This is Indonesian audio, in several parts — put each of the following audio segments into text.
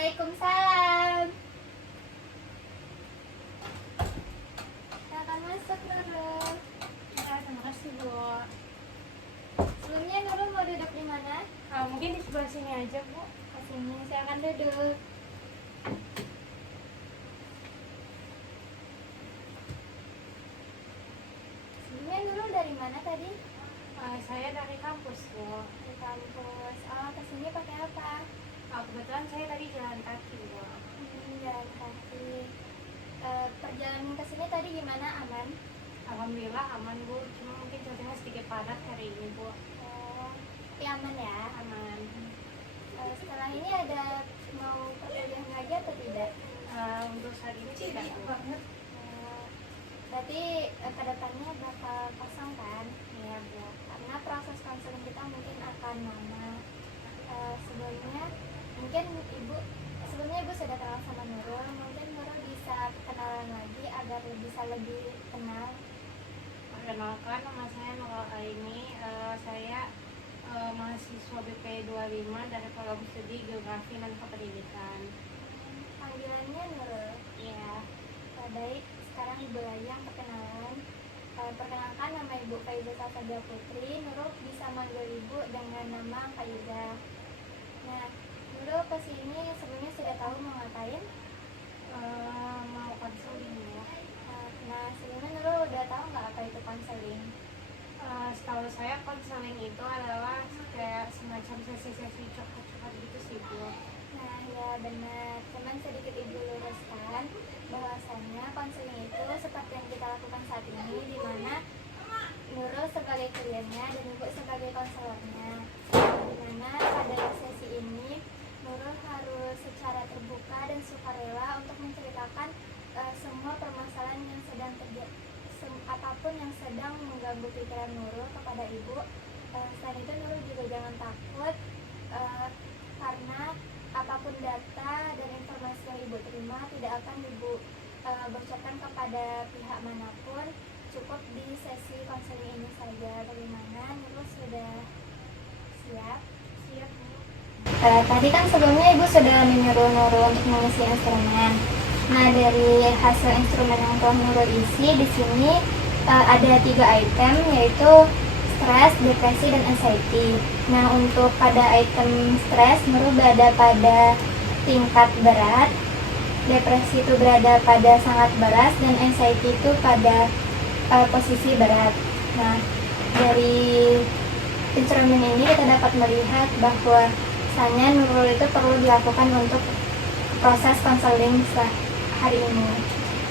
Waalaikumsalam. Silakan masuk Nurul. Ya, terima kasih Bu. Sebelumnya Nurul mau duduk di mana? Mungkin di sebelah sini aja Bu. Ke sini, silakan duduk. Sebelumnya Nurul dari mana tadi? Saya dari kampus Bu. Di kampus. Oh, ke sini pakai apa? Kebetulan saya tadi jalan kaki Bu. Jalan kaki. Perjalanan ke sini tadi gimana? Aman? Alhamdulillah aman Bu. Cuma mungkin cuacanya sedikit padat hari ini Bu. Oh, tapi aman ya? Aman. Setelah ini ada mau perkuliahan lagi atau tidak? Untuk saat ini tidak Bu. Berarti kedepannya bakal kosong kan? Iya Bu. Karena proses konseling kita mungkin akan lama. Sebelumnya ibu sudah kenal sama Nurul. Mungkin Nurul bisa kenalan lagi agar bisa lebih kenal. Perkenalkan, nama saya Nurul Aini. Saya mahasiswa BP 25 dari program studi Geografi dan Kependidikan. Panggilannya Nurul. Iya. Baik, sekarang Ibu Layang perkenalan. Perkenalkan, nama Ibu Faiza Sabia Putri. Nurul bisa manggil Ibu dengan nama Faiza. Nah, Nurul kesini sebelumnya sudah tahu mau ngapain? Mau konseling Bu. Nah, sebelumnya Nurul udah tahu nggak apa itu konseling? Setahu saya konseling itu adalah kayak semacam sesi-sesi curhat-curhat gitu sih Bu. Nah, ya benar. Cuman sedikit Ibu luruskan bahwasannya konseling itu seperti yang kita lakukan saat ini, di mana Nurul sebagai kliennya dan Ibu sebagai konselornya. Di mana pada sesi ini Nurul harus secara terbuka dan sukarela untuk menceritakan semua permasalahan yang sedang terjadi, apapun yang sedang mengganggu pikiran Nurul kepada Ibu. Selain itu Nurul juga jangan takut, karena apapun data dan informasi yang Ibu terima tidak akan Ibu bocorkan kepada pihak manapun. Cukup di sesi konseling ini saja. Bagaimana? Nurul sudah siap? Siap Bu. Tadi kan sebelumnya Ibu sudah menyuruh Nurul untuk mengisi instrumen. Nah, dari hasil instrumen yang telah Nurul isi di sini ada 3 item, yaitu stres, depresi, dan anxiety. Nah, untuk pada item stres, Nurul berada pada tingkat berat, depresi itu berada pada sangat berat, dan anxiety itu pada posisi berat. Nah, dari instrumen ini kita dapat melihat bahwa misalnya Nurul itu perlu dilakukan untuk proses konseling hari ini.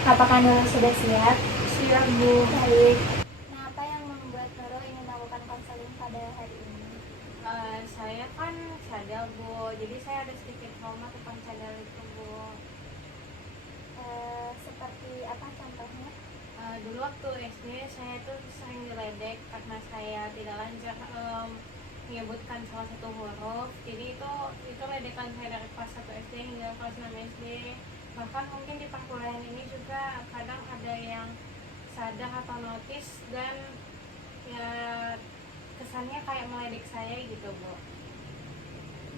Apakah Nurul sudah siap? Siap Bu. Baik. Nah, apa yang membuat Nurul ingin melakukan konseling pada hari ini? Saya kan cadel Bu, jadi saya ada sedikit trauma tentang cadel itu Bu. Seperti apa contohnya? Dulu waktu SD saya tuh sering diledek karena saya tidak lancar menyebutkan salah satu huruf. Jadi itu ledekan saya dari kelas 1 SD hingga kelas 6 SD. Bahkan mungkin di perkuliahan ini juga kadang ada yang sadar atau notice dan ya kesannya kayak meledek saya gitu Bu.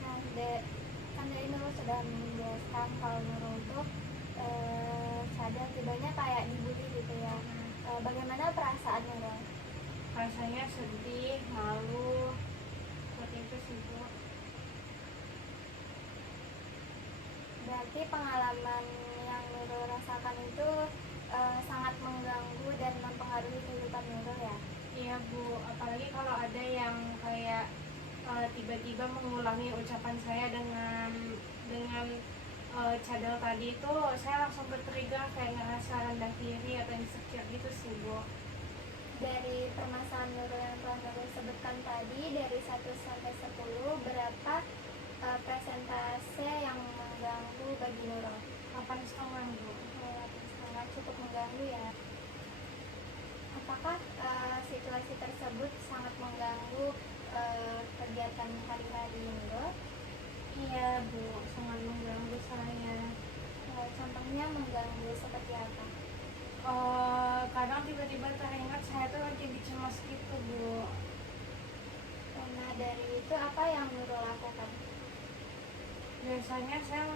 Nah, kan dari Nurul sudah menjelaskan kalau Nurul itu sadar tidaknya kayak dibully gitu ya. Bagaimana perasaan Nurul? Rasanya sedih, malu, seperti itu sih Bu. Berarti pengalaman yang Nurul rasakan itu sangat mengganggu dan mempengaruhi kehidupan Nurul ya? Iya Bu, apalagi kalau ada yang kayak tiba-tiba mengulangi ucapan saya dengan cadel tadi itu, saya langsung bertrigger kayak ngerasa rendah diri atau insecure gitu sih Bu. Dari permasalahan Nurul yang telah Nurul sebutkan tadi, dari 1 sampai 10, berapa persentase yang mengganggu bagi Nurul? 8,5 Bu. 8,5, cukup mengganggu ya. Apakah situasi tersebut sangat mengganggu kegiatan hari-hari Nurul? Iya Bu, sangat mengganggu saya. Contohnya mengganggu seperti apa? Kadang tiba-tiba teringat saya tuh lagi dicemas gitu Bu. Nah, dari itu apa yang Nurul lakukan? Biasanya saya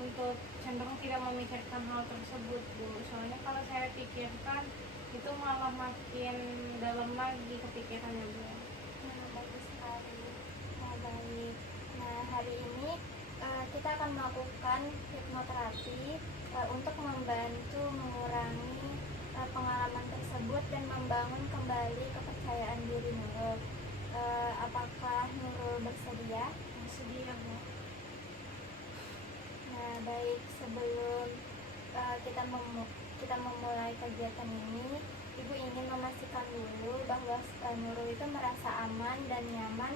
untuk cenderung tidak memikirkan hal tersebut, Bu. Soalnya kalau saya pikirkan itu malah makin dalam lagi kepikirannya, Bu. Nah, bagus sekali. Nah, baik. Nah, hari ini kita akan melakukan hipnoterapi untuk membantu mengurangi pengalaman tersebut dan membangun kembali kepercayaan diri Nurul. Apakah Nurul bersedia? Bersedia, Bu. Nah, baik, sebelum kita memulai kegiatan ini, Ibu ingin memastikan dulu bahwa Nurul itu merasa aman dan nyaman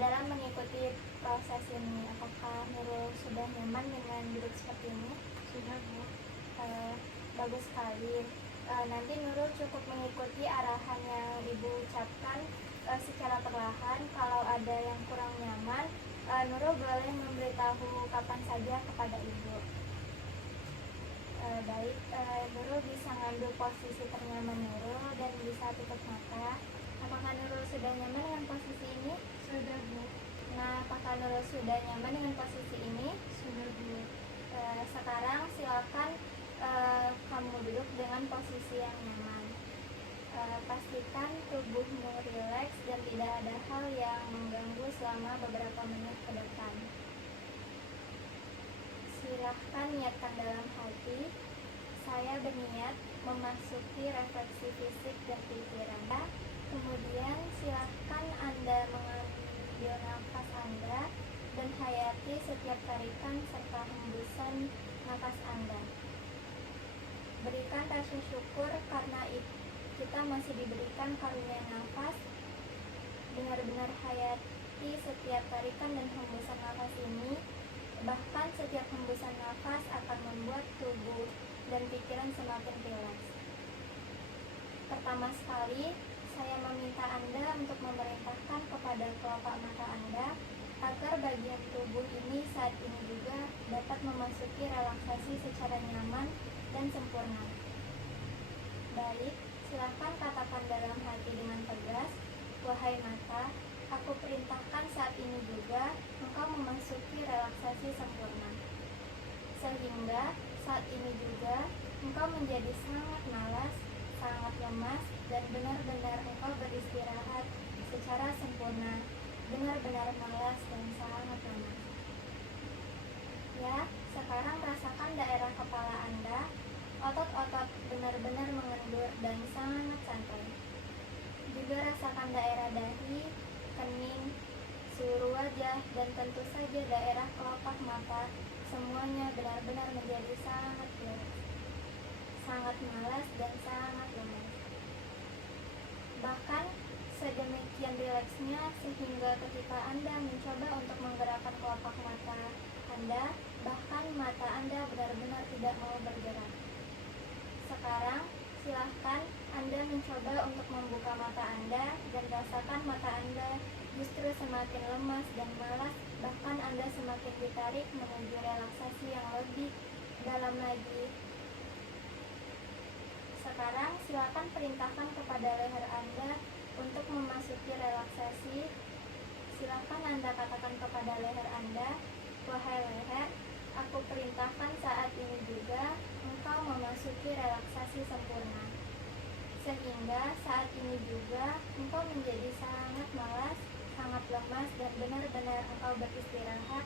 dalam mengikuti proses ini. Apakah Nurul sudah nyaman dengan duduk seperti ini? Sudah, Bu. Bagus sekali. Nanti Nurul cukup mengikuti arahan yang Ibu ucapkan secara perlahan. Kalau ada yang kurang nyaman, Nurul boleh memberitahu kapan saja kepada Ibu. Baik, Nurul bisa ngambil posisi ternyaman Nurul dan bisa tutup mata. Apakah Nurul sudah nyaman dengan posisi ini? Sudah, Bu. Nah, apakah Nurul sudah nyaman dengan posisi ini? Sudah, Bu. Sekarang silakan kamu duduk dengan posisi yang nyaman. Pastikan tubuhmu rileks dan tidak ada hal yang mengganggu selama beberapa menit ke depan. Silahkan niatkan dalam hati, saya berniat memasuki refleksi fisik dan pikiran. Kemudian silahkan Anda mengambil nafas Anda dan hayati setiap tarikan serta hembusan nafas Anda. Berikan rasa syukur karena kita masih diberikan karunia nafas. Benar-benar hayati setiap tarikan dan hembusan nafas ini. Bahkan setiap hembusan nafas akan membuat tubuh dan pikiran semakin rileks. Pertama sekali, saya meminta Anda untuk memerintahkan kepada kelopak mata Anda agar bagian tubuh ini saat ini juga dapat memasuki relaksasi secara nyaman dan sempurna. Baik, silakan katakan dalam hati dengan tegas, wahai mata, aku perintahkan saat ini juga engkau memasuki relaksasi sempurna. Sehingga saat ini juga engkau menjadi sangat malas, sangat lemas, dan benar-benar engkau beristirahat secara sempurna, benar-benar malas dan sangat lemas. Ya, sekarang rasakan daerah kepala Anda, otot-otot benar-benar mengendur dan sangat santai. Juga rasakan daerah dahi, kening, seluruh wajah, dan tentu saja daerah kelopak mata, semuanya benar-benar menjadi sangat rileks, sangat malas dan sangat lemas. Bahkan sedemikian rileksnya sehingga ketika Anda mencoba untuk menggerakkan kelopak mata Anda, bahkan mata Anda benar-benar tidak mau bergerak. Sekarang silahkan Anda mencoba untuk membuka mata Anda dan rasakan mata Anda justru semakin lemas dan malas, bahkan Anda semakin ditarik menuju relaksasi yang lebih dalam lagi. Sekarang silakan perintahkan kepada leher Anda untuk memasuki relaksasi. Silakan Anda katakan kepada leher Anda, wahai leher, aku perintahkan saat ini juga engkau memasuki relaksasi sempurna. Sehingga saat ini juga engkau menjadi sangat malas, sangat lemas, dan benar-benar engkau beristirahat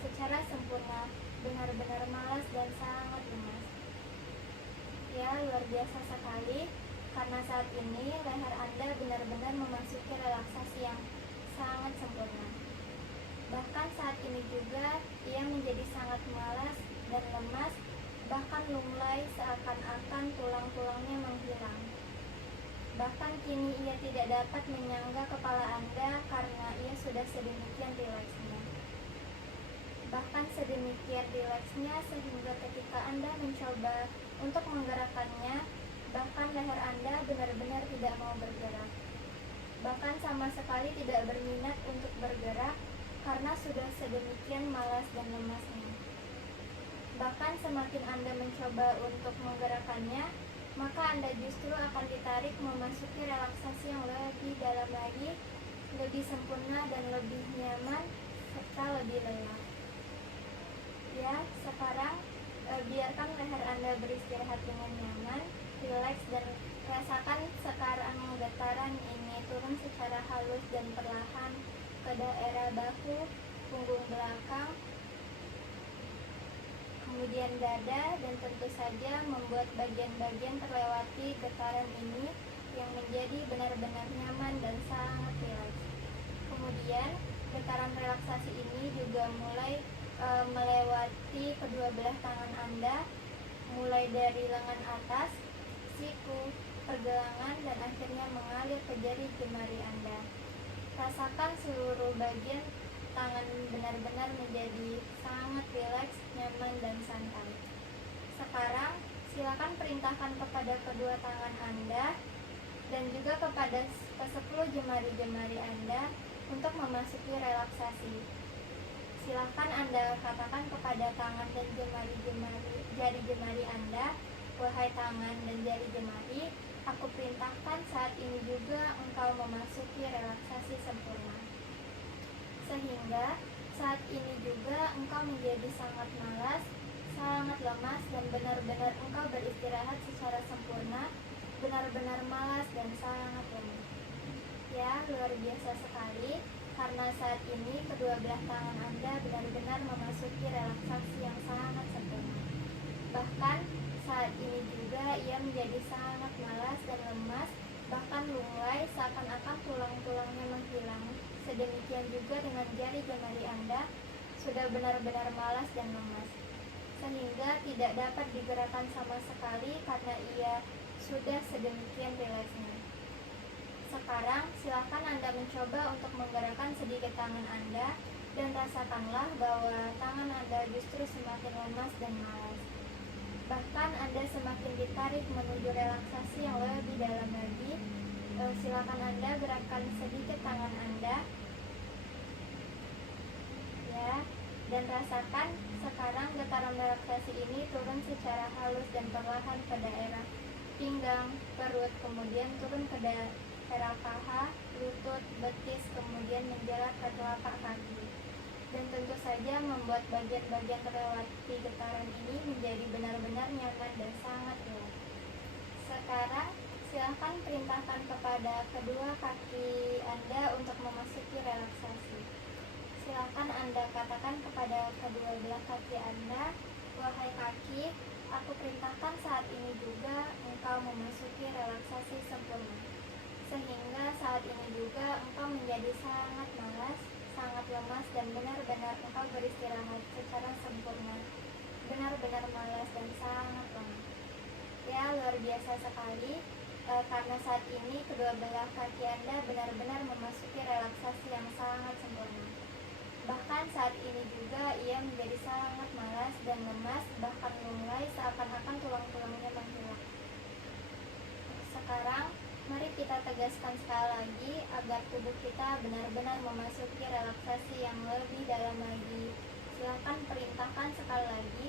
secara sempurna, benar-benar malas dan sangat lemas. Ya, luar biasa sekali, karena saat ini leher Anda benar-benar memasuki relaksasi yang sangat sempurna. Bahkan saat ini juga ia menjadi sangat malas dan lemas, bahkan lunglai seakan-akan tulang-tulangnya menghilang. Bahkan kini ia tidak dapat menyangga kepala Anda karena ia sudah sedemikian rileksnya. Bahkan sedemikian rileksnya sehingga ketika Anda mencoba untuk menggerakkannya, bahkan leher Anda benar-benar tidak mau bergerak. Bahkan sama sekali tidak berminat untuk bergerak karena sudah sedemikian malas dan lemasnya. Bahkan semakin Anda mencoba untuk menggerakkannya, maka Anda justru akan ditarik memasuki relaksasi yang lebih dalam lagi, lebih sempurna dan lebih nyaman, serta lebih lelah. Ya, sekarang biarkan leher Anda beristirahat dengan nyaman, rileks, dan rasakan sekarang getaran ini turun secara halus dan perlahan ke daerah bahu, punggung belakang, kemudian dada, dan tentu saja membuat bagian-bagian terlewati getaran ini yang menjadi benar-benar nyaman dan sangat rileks. Kemudian getaran relaksasi ini juga mulai melewati kedua belah tangan Anda, mulai dari lengan atas, siku, pergelangan, dan akhirnya mengalir ke jari jemari Anda. Rasakan seluruh bagian tangan benar-benar menjadi sangat rileks, nyaman, dan santai. Sekarang silakan perintahkan kepada kedua tangan Anda dan juga kepada ke-10 jemari-jemari Anda untuk memasuki relaksasi. Silakan Anda katakan kepada tangan dan jari jemari Anda, wahai tangan dan jari jemari, aku perintahkan saat ini juga engkau memasuki relaksasi sempurna. Sehingga saat ini juga engkau menjadi sangat malas, sangat lemas, dan benar-benar engkau beristirahat secara sempurna, benar-benar malas dan sangat lemah. Ya, luar biasa sekali. Karena saat ini kedua belah tangan Anda benar-benar memasuki relaksasi yang sangat sempurna. Bahkan saat ini juga ia menjadi sangat malas dan lemas, bahkan lunglai seakan-akan tulang-tulangnya menghilang. Sedemikian juga dengan jari jemari Anda sudah benar-benar malas dan lemas, sehingga tidak dapat digerakkan sama sekali karena ia sudah sedemikian rileksnya. Sekarang silakan Anda mencoba untuk menggerakkan sedikit tangan Anda dan rasakanlah bahwa tangan Anda justru semakin lemas dan malas. Bahkan Anda semakin ditarik menuju relaksasi yang lebih dalam lagi. Silakan Anda gerakkan sedikit tangan Anda, ya, dan rasakan sekarang getaran relaksasi ini turun secara halus dan perlahan ke daerah pinggang, perut, kemudian turun ke daerah paha, lutut, betis, kemudian menjalar ke telapak kaki, dan tentu saja membuat bagian-bagian terlewati getaran ini menjadi benar-benar nyaman dan sangat rileks. Sekarang silahkan perintahkan kepada kedua kaki Anda untuk memasuki relaksasi. Silahkan Anda katakan kepada kedua belah kaki Anda, wahai kaki, aku perintahkan saat ini juga engkau memasuki relaksasi sempurna. Sehingga saat ini juga engkau menjadi sangat malas, sangat lemas, dan benar-benar engkau beristirahat secara sempurna. Benar-benar malas dan sangat lemas. Ya, luar biasa sekali. Karena saat ini kedua belah kaki Anda benar-benar memasuki relaksasi yang sangat sempurna. Bahkan saat ini juga ia menjadi sangat malas dan lemas, bahkan lunglai seakan-akan tulang-tulangnya menghilang. Sekarang mari kita tegaskan sekali lagi agar tubuh kita benar-benar memasuki relaksasi yang lebih dalam lagi. Silakan perintahkan sekali lagi,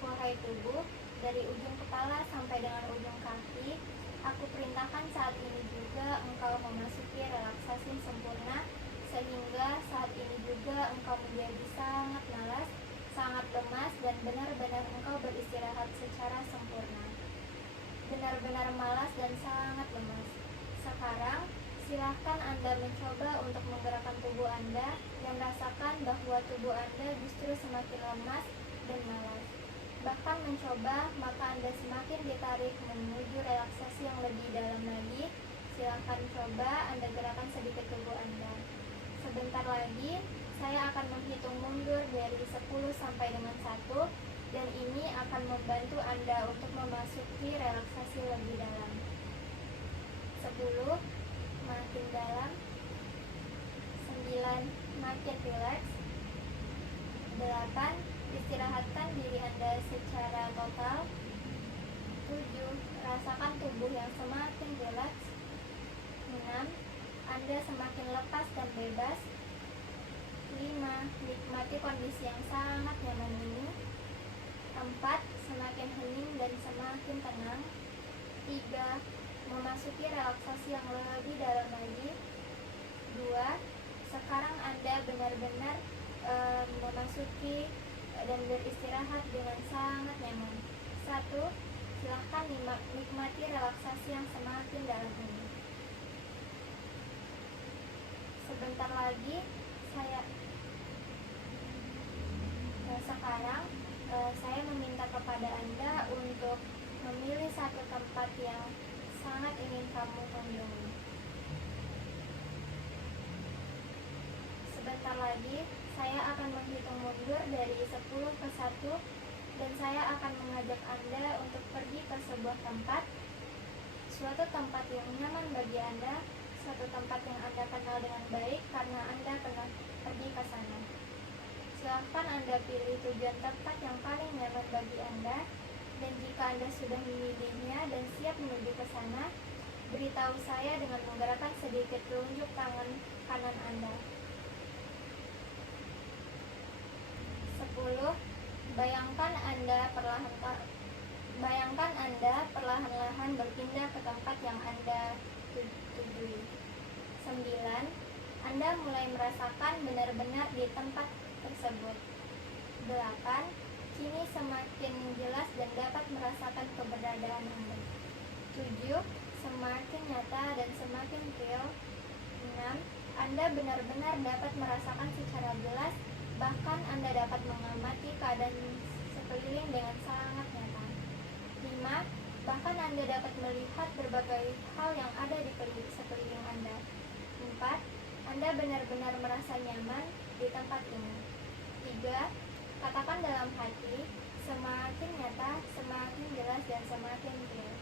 wahai tubuh, dari ujung kepala sampai dengan ujung kaki, aku perintahkan saat ini juga engkau memasuki relaksasi sempurna, sehingga saat ini juga engkau menjadi sangat malas, sangat lemas, dan benar-benar engkau beristirahat secara sempurna. Benar-benar malas dan sangat lemas. Sekarang, silahkan Anda mencoba untuk menggerakkan tubuh Anda dan rasakan bahwa tubuh Anda justru semakin lemas dan malas. Bahkan mencoba, maka Anda semakin ditarik menuju relaksasi yang lebih dalam lagi. Silahkan coba Anda gerakan sedikit tubuh Anda. Sebentar lagi, saya akan menghitung mundur dari 10 sampai dengan 1, dan ini akan membantu Anda untuk memasuki relaksasi lebih dalam. 10, makin dalam. 9, makin rileks. 8, istirahatkan diri Anda secara total. 7, rasakan tubuh yang semakin rileks. 6, Anda semakin lepas dan bebas. 5, nikmati kondisi yang sangat nyaman ini. 4, semakin hening dan semakin tenang. 3, memasuki relaksasi yang lebih dalam lagi. 2, sekarang Anda benar-benar memasuki dan beristirahat dengan sangat nyaman. 1. Silahkan nikmati relaksasi yang semakin dalam ini. Sebentar lagi sekarang saya meminta kepada Anda untuk memilih satu tempat yang sangat ingin kamu kunjungi. Sebentar lagi saya akan menghitung mundur dari 10 ke 1 dan saya akan mengajak Anda untuk pergi ke sebuah tempat, suatu tempat yang nyaman bagi Anda, suatu tempat yang Anda kenal dengan baik karena Anda pernah pergi ke sana. Silahkan Anda pilih tujuan tempat yang paling nyaman bagi Anda, dan jika Anda sudah memilihnya dan siap menuju ke sana, beritahu saya dengan menggerakkan sedikit telunjuk tangan kanan Anda. 10. Bayangkan Anda perlahan-lahan berpindah ke tempat yang Anda tujui. 9. Anda mulai merasakan benar-benar di tempat tersebut. 8. Kini semakin jelas dan dapat merasakan keberadaan Anda. 7. Semakin nyata dan semakin real. 6. Anda benar-benar dapat merasakan secara jelas, bahkan Anda dapat mengamati keadaan sekeliling dengan sangat nyata. 5. Bahkan Anda dapat melihat berbagai hal yang ada di sekeliling Anda. 4. Anda benar-benar merasa nyaman di tempat ini. 3. Katakan dalam hati, semakin nyata, semakin jelas, dan semakin real.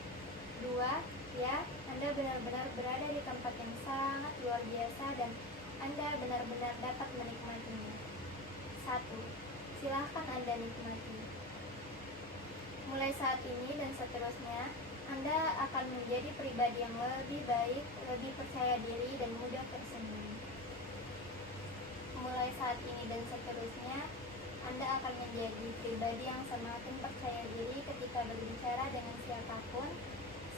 2. Ya, Anda benar-benar berada di tempat yang sangat luar biasa dan Anda benar-benar dapat menikmatinya. 1. Silahkan Anda nikmati. Mulai saat ini dan seterusnya, Anda akan menjadi pribadi yang lebih baik, lebih percaya diri, dan mudah tersenyum. Mulai saat ini dan seterusnya, Anda akan menjadi pribadi yang semakin percaya diri ketika berbicara dengan siapapun.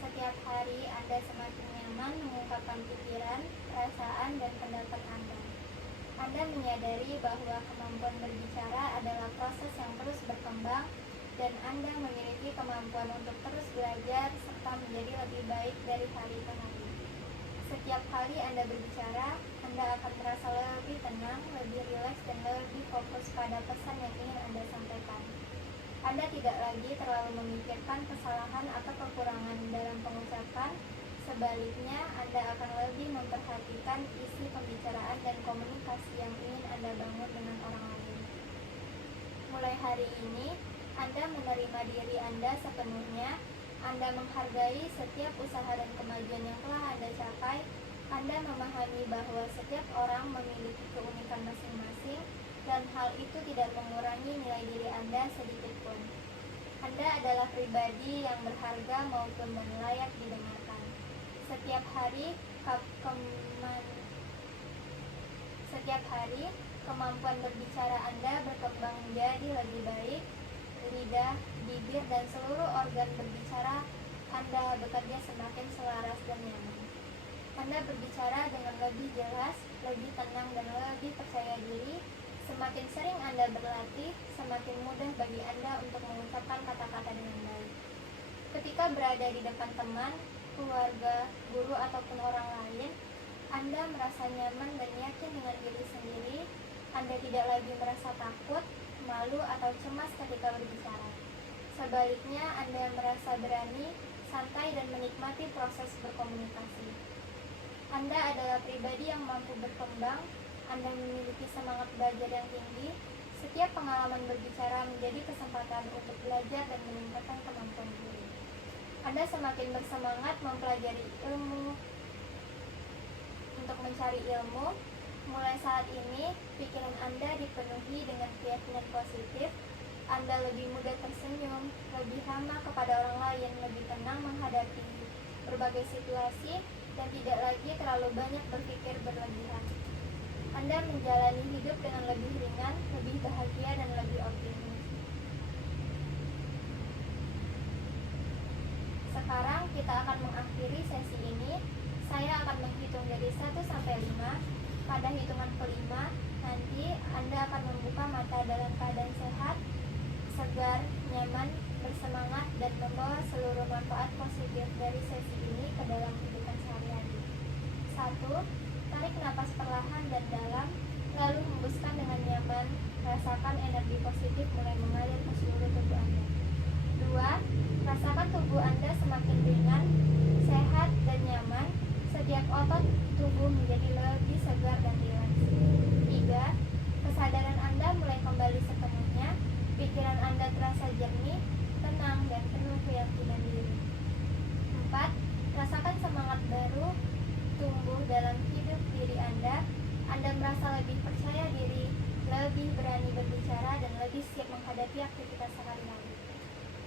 Setiap hari Anda semakin nyaman mengungkapkan pikiran, perasaan, dan pendapat Anda. Anda menyadari bahwa kemampuan berbicara adalah proses yang terus berkembang, dan Anda memiliki kemampuan untuk terus belajar serta menjadi lebih baik dari hari ke hari. Setiap kali Anda berbicara, Anda akan merasa lebih tenang, lebih rileks, dan lebih fokus pada pesan yang ingin Anda sampaikan. Anda tidak lagi terlalu memikirkan kesalahan atau kekurangan dalam pengucapan. Sebaliknya, Anda akan lebih memperhatikan isi pembicaraan dan komunikasi yang ingin Anda bangun dengan orang lain. Mulai hari ini, Anda menerima diri Anda sepenuhnya. Anda menghargai setiap usaha dan kemajuan yang telah Anda capai. Anda memahami bahwa setiap orang memiliki keunikan masing-masing, dan hal itu tidak mengurangi nilai diri Anda sedikitpun. Anda adalah pribadi yang berharga maupun dan layak didengarkan. Setiap hari, kemampuan berbicara Anda berkembang menjadi lebih baik. Lidah, bibir, dan seluruh organ berbicara Anda bekerja semakin selaras dan nyaman. Anda berbicara dengan lebih jelas, lebih tenang, dan lebih percaya diri. Semakin sering Anda berlatih, semakin mudah bagi Anda untuk mengucapkan kata-kata dengan baik. Ketika berada di depan teman, keluarga, guru, ataupun orang lain, Anda merasa nyaman dan yakin dengan diri sendiri. Anda tidak lagi merasa takut, malu, atau cemas ketika berbicara. Sebaliknya, Anda merasa berani, santai, dan menikmati proses berkomunikasi. Anda adalah pribadi yang mampu berkembang. Anda memiliki semangat belajar yang tinggi. Setiap pengalaman berbicara menjadi kesempatan untuk belajar dan meningkatkan kemampuan diri. Anda semakin bersemangat mempelajari ilmu, untuk mencari ilmu. Mulai saat ini, pikiran Anda dipenuhi dengan keyakinan positif. Anda lebih mudah tersenyum, lebih ramah kepada orang lain, lebih tenang menghadapi berbagai situasi, dan tidak lagi terlalu banyak berpikir berlebihan. Anda menjalani hidup dengan lebih ringan, lebih bahagia, dan lebih optimis. Sekarang kita akan mengakhiri sesi ini. Saya akan menghitung dari 1 sampai 5. Pada hitungan kelima, Nanti Anda akan membuka mata dalam keadaan sehat, segar, nyaman, bersemangat, dan membawa seluruh manfaat positif dari sesi ini ke dalam kehidupan sehari-hari. 1. Tarik napas perlahan dan dalam, lalu hembuskan dengan nyaman. Rasakan energi positif mulai mengalir ke seluruh tubuh Anda. 2. Rasakan tubuh Anda semakin ringan, sehat, dan nyaman. Setiap otot tubuh menjadi lebih segar dan rileks. 3. Kesadaran Anda mulai kembali sepenuhnya. Pikiran Anda terasa jernih, tenang, dan penuh keyakinan diri. 4. Rasakan semangat baru tumbuh dalam hidup diri Anda. Anda merasa lebih percaya diri, lebih berani berbicara, dan lebih siap menghadapi aktivitas sehari-hari.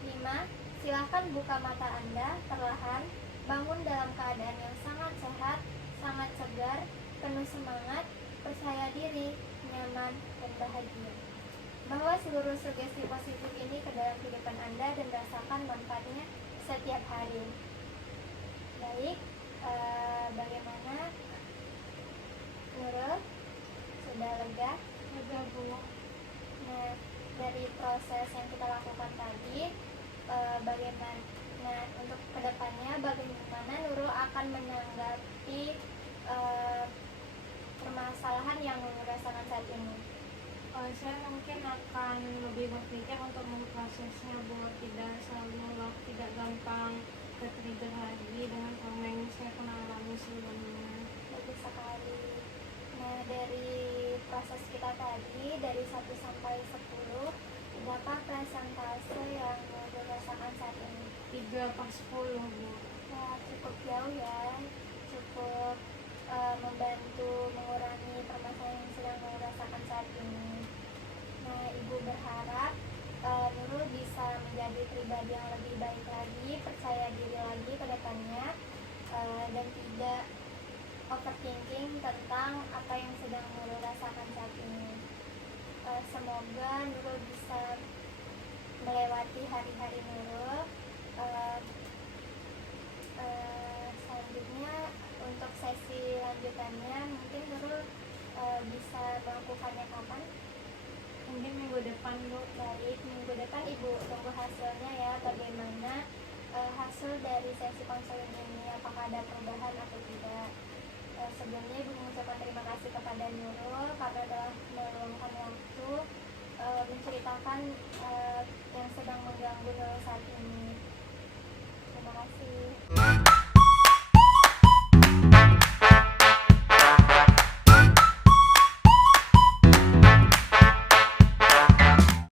5. Silahkan buka mata Anda perlahan. Bangun dalam keadaan yang sangat sehat, sangat segar, penuh semangat, percaya diri, nyaman, dan bahagia. Bawa seluruh sugesti positif ini ke dalam kehidupan Anda dan rasakan manfaatnya setiap hari. Baik, bagaimana Nurul? Sudah lega? Lega Bu. Nah, dari proses yang kita lakukan tadi, bagaimana untuk kedepannya, bagaimana Nurul akan menanggapi permasalahan yang Nurul rasakan saat ini? Saya mungkin akan lebih berpikir untuk memprosesnya buat tidak selalu tidak gampang ke-trigger lagi dengan trauma yang saya pernah alami sebelumnya. Bagus sekali. Nah, dari proses kita tadi, dari 1 sampai 10, berapa persentase yang Nurul rasakan saat ini? 3/10 Bu. Nah, cukup jauh ya, cukup membantu mengurangi permasalahan yang sedang Nurul rasakan saat ini. Nah, Ibu berharap Nurul bisa menjadi pribadi yang lebih baik lagi, percaya diri lagi ke depannya, dan tidak overthinking tentang apa yang sedang Nurul rasakan saat ini. Semoga Nurul bisa melewati hari-hari Nurul. Selanjutnya untuk sesi lanjutannya mungkin Nurul bisa melakukannya kapan? Mungkin minggu depan Bu. Baik, minggu depan Ibu tunggu hasilnya ya, bagaimana hasil dari sesi konseling ini, apakah ada perubahan atau tidak. Sebelumnya Ibu mengucapkan terima kasih kepada Nurul karena telah meluangkan waktu menceritakan yang sedang mengganggu Nurul saat ini. Terima kasih.